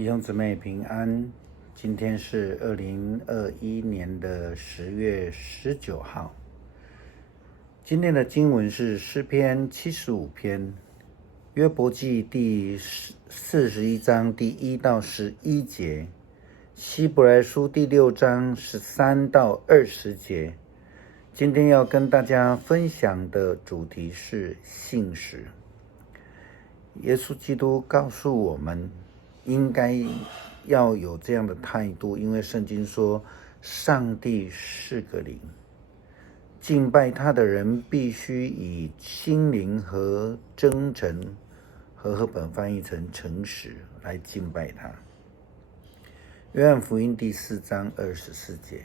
弟兄姊妹平安，今天是2021年的10月19号。今天的经文是诗篇75篇，约伯记第41章第1到11节，希伯来书第6章13到20节。今天要跟大家分享的主题是信实。耶稣基督告诉我们应该要有这样的态度，因为圣经说上帝是个灵，敬拜他的人必须以心灵和真诚，和本翻译成诚实来敬拜他。约翰福音第4章24节，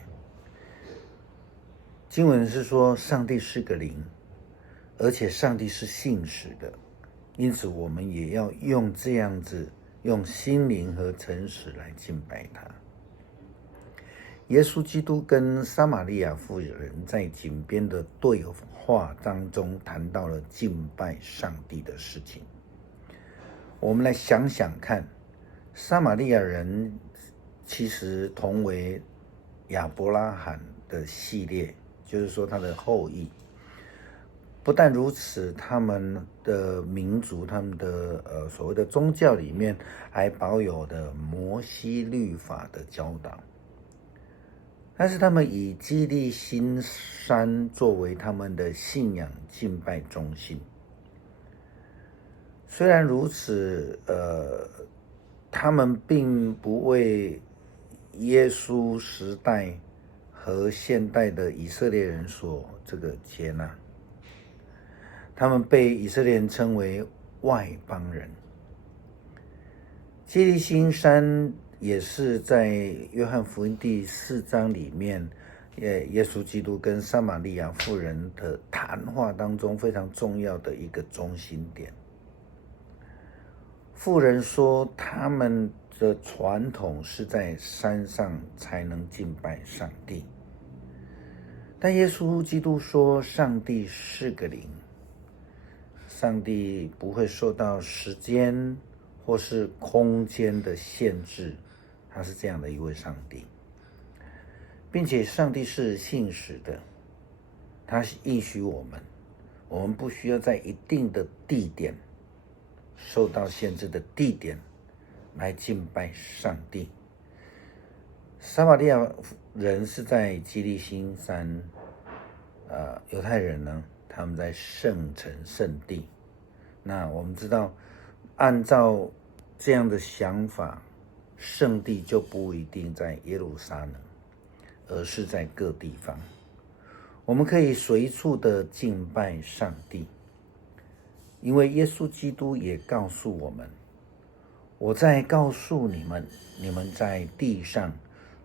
经文是说上帝是个灵，而且上帝是信实的，因此我们也要用这样子，用心灵和诚实来敬拜他。耶稣基督跟撒玛利亚妇人在井边的对话当中谈到了敬拜上帝的事情。我们来想想看，撒玛利亚人其实同为亚伯拉罕的系列，就是说他的后裔。不但如此，他们的民族，他们的所谓的宗教里面还保有的摩西律法的教导。但是他们以基利心山作为他们的信仰敬拜中心。虽然如此，他们并不为耶稣时代和现代的以色列人所接纳。他们被以色列人称为外邦人。基利心山也是在约翰福音第4章里面，耶稣基督跟撒玛利亚妇人的谈话当中非常重要的一个中心点。妇人说他们的传统是在山上才能敬拜上帝，但耶稣基督说上帝是个灵，上帝不会受到时间或是空间的限制，他是这样的一位上帝，并且上帝是信实的，他应许我们不需要在一定的地点，受到限制的地点来敬拜上帝。撒玛利亚人是在基利心山，犹太人呢，他们在圣城圣地。那我们知道，按照这样的想法，圣地就不一定在耶路撒冷，而是在各地方。我们可以随处的敬拜上帝，因为耶稣基督也告诉我们，我再告诉你们，你们在地上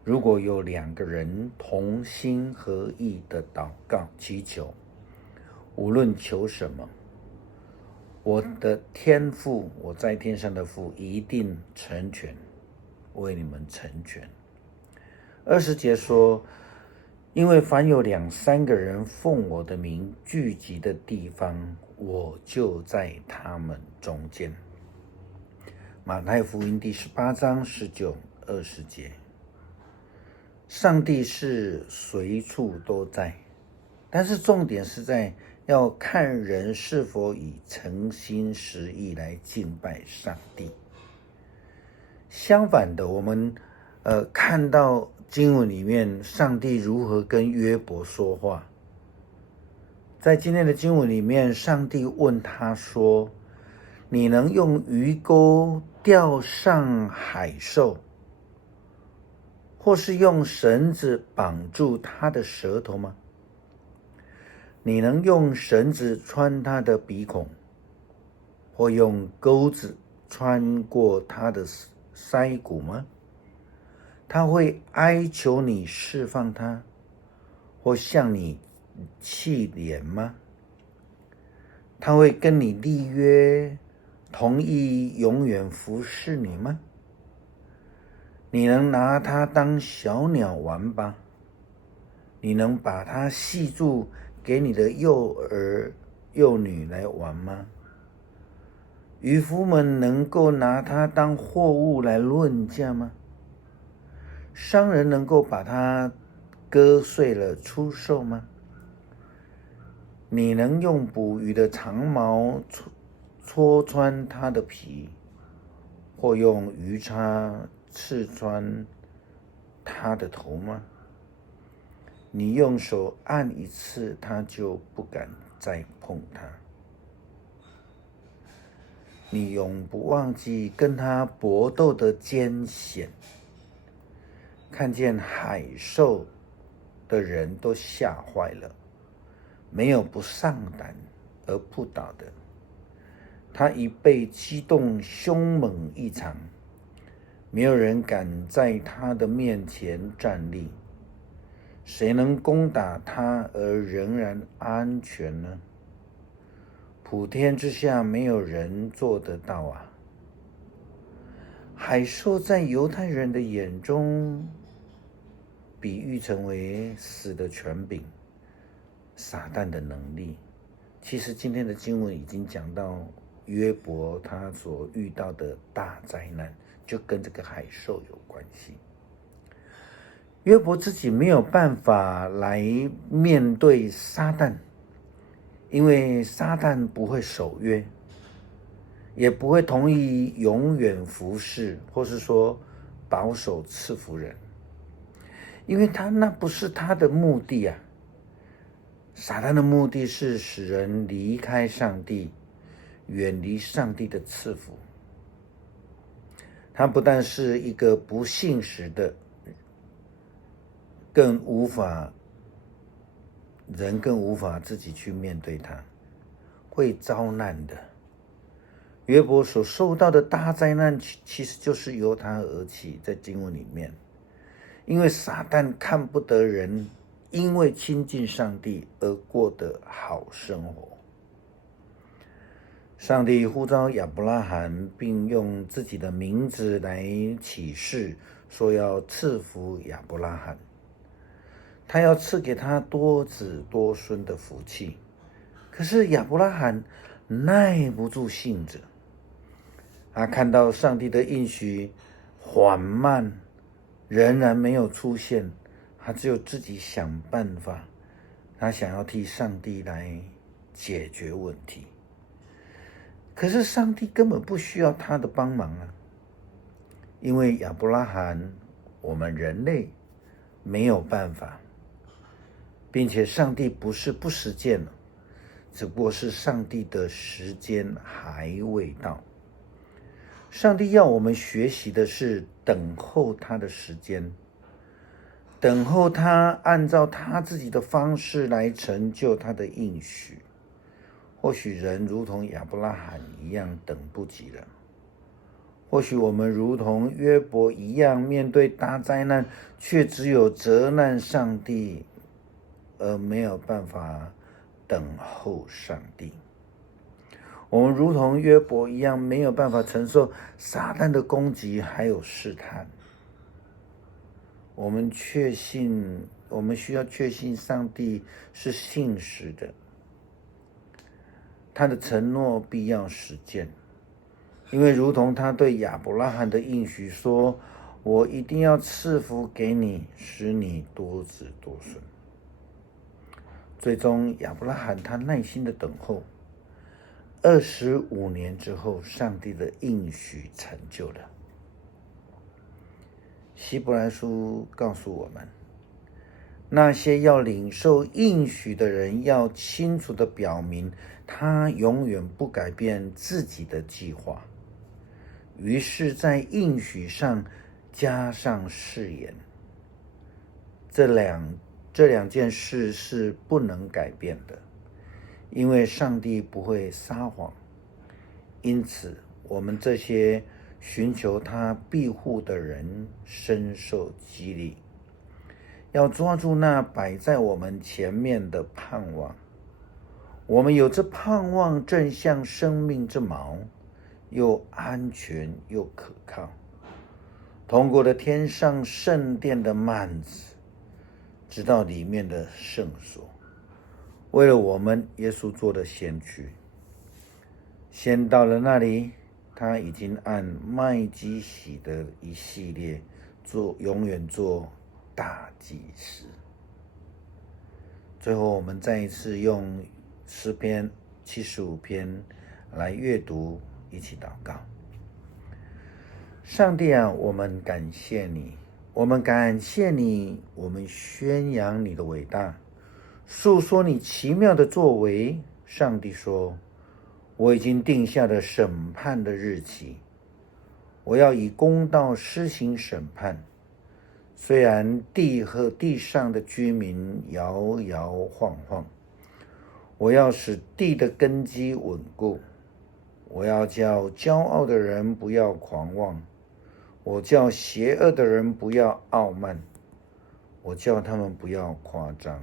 如果有2个人同心合意的祷告祈求，无论求什么，我的天父，我在天上的父一定成全，为你们成全。20节说，因为凡有2、3个人奉我的名聚集的地方，我就在他们中间。马太福音第18章19、20节，上帝是随处都在，但是重点是在要看人是否以诚心实意来敬拜上帝。相反的，我们看到经文里面上帝如何跟约伯说话。在今天的经文里面，上帝问他说，你能用鱼钩钓上海兽，或是用绳子绑住他的舌头吗？你能用绳子穿他的鼻孔，或用钩子穿过他的腮骨吗？他会哀求你释放他，或向你弃怜吗？他会跟你立约，同意永远服侍你吗？你能拿他当小鸟玩吧？你能把他系住给你的幼儿幼女来玩吗？渔夫们能够拿它当货物来论价吗？商人能够把它割碎了出售吗？你能用捕鱼的长矛戳穿它的皮，或用鱼叉刺穿它的头吗？你用手按一次，它就不敢再碰它。你永不忘记跟它搏斗的艰险。看见海兽的人都吓坏了，没有不上胆而不倒的。他已被激动凶猛异常，没有人敢在他的面前站立。谁能攻打他而仍然安全呢？普天之下没有人做得到啊！海兽在犹太人的眼中比喻成为死的权柄，撒旦的能力。其实今天的经文已经讲到约伯他所遇到的大灾难，就跟这个海兽有关系。约伯自己没有办法来面对撒旦，因为撒旦不会守约，也不会同意永远服侍，或是说保守赐福人，因为那不是他的目的啊。撒旦的目的是使人离开上帝，远离上帝的赐福。他不但是一个不信实的，人更无法自己去面对他，会遭难的。约伯所受到的大灾难，其实就是由他而起，在经文里面。因为撒旦看不得人因为亲近上帝而过得好生活。上帝呼召亚伯拉罕，并用自己的名字来起誓，说要赐福亚伯拉罕，他要赐给他多子多孙的福气。可是亚伯拉罕耐不住性子，他看到上帝的应许缓慢，仍然没有出现，他只有自己想办法，他想要替上帝来解决问题。可是上帝根本不需要他的帮忙啊，因为亚伯拉罕，我们人类没有办法，并且上帝不是不实践了，只不过是上帝的时间还未到。上帝要我们学习的是等候他的时间，等候他按照他自己的方式来成就他的应许。或许人如同亚伯拉罕一样等不及了，或许我们如同约伯一样，面对大灾难，却只有责难上帝，而没有办法等候上帝。我们如同约伯一样，没有办法承受撒旦的攻击还有试探。我们需要确信上帝是信实的，他的承诺必要实践。因为如同他对亚伯拉罕的应许说，我一定要赐福给你，使你多子多孙。最终亚伯拉罕他耐心的等候，25年之后，上帝的应许成就了。希伯来书告诉我们，那些要领受应许的人，要清楚地表明他永远不改变自己的计划。于是在应许上加上誓言，这两件事是不能改变的，因为上帝不会撒谎。因此我们这些寻求他庇护的人深受激励，要抓住那摆在我们前面的盼望。我们有这盼望，正像生命之锚，又安全又可靠，通过了天上圣殿的幔子，直到里面的圣所，为了我们耶稣做的先驱。先到了那里，他已经按麦基洗的一系列永远做大祭司。最后，我们再一次用诗篇75篇来阅读，一起祷告。上帝啊，我们感谢你，我们感谢你，我们宣扬你的伟大，述说你奇妙的作为。上帝说，我已经定下了审判的日期，我要以公道施行审判。虽然地和地上的居民摇摇晃晃，我要使地的根基稳固。我要叫骄傲的人不要狂妄，我叫邪恶的人不要傲慢，我叫他们不要夸张，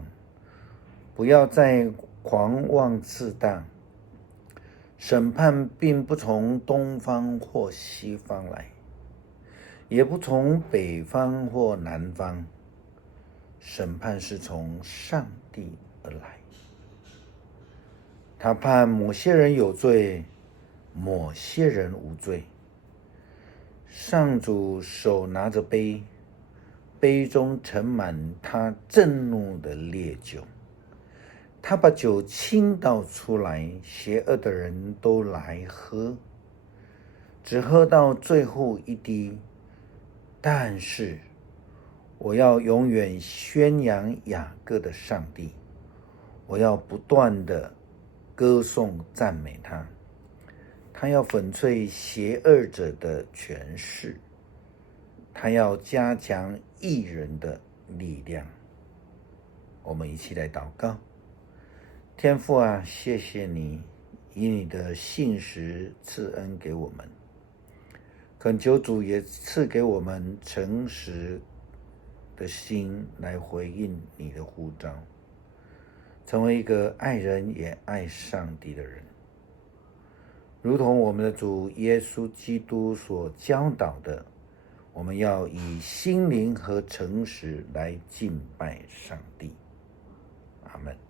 不要再狂妄自大。审判并不从东方或西方来，也不从北方或南方，审判是从上帝而来。他判某些人有罪，某些人无罪。上主手拿着杯，杯中盛满他震怒的烈酒。他把酒倾倒出来，邪恶的人都来喝，只喝到最后一滴。但是我要永远宣扬雅各的上帝，我要不断的歌颂赞美他。他要粉碎邪恶者的权势，他要加强义人的力量。我们一起来祷告。天父啊，谢谢你以你的信实赐恩给我们，恳求主也赐给我们诚实的心来回应你的呼召，成为一个爱人也爱上帝的人，如同我们的主耶稣基督所教导的，我们要以心灵和诚实来敬拜上帝。阿们。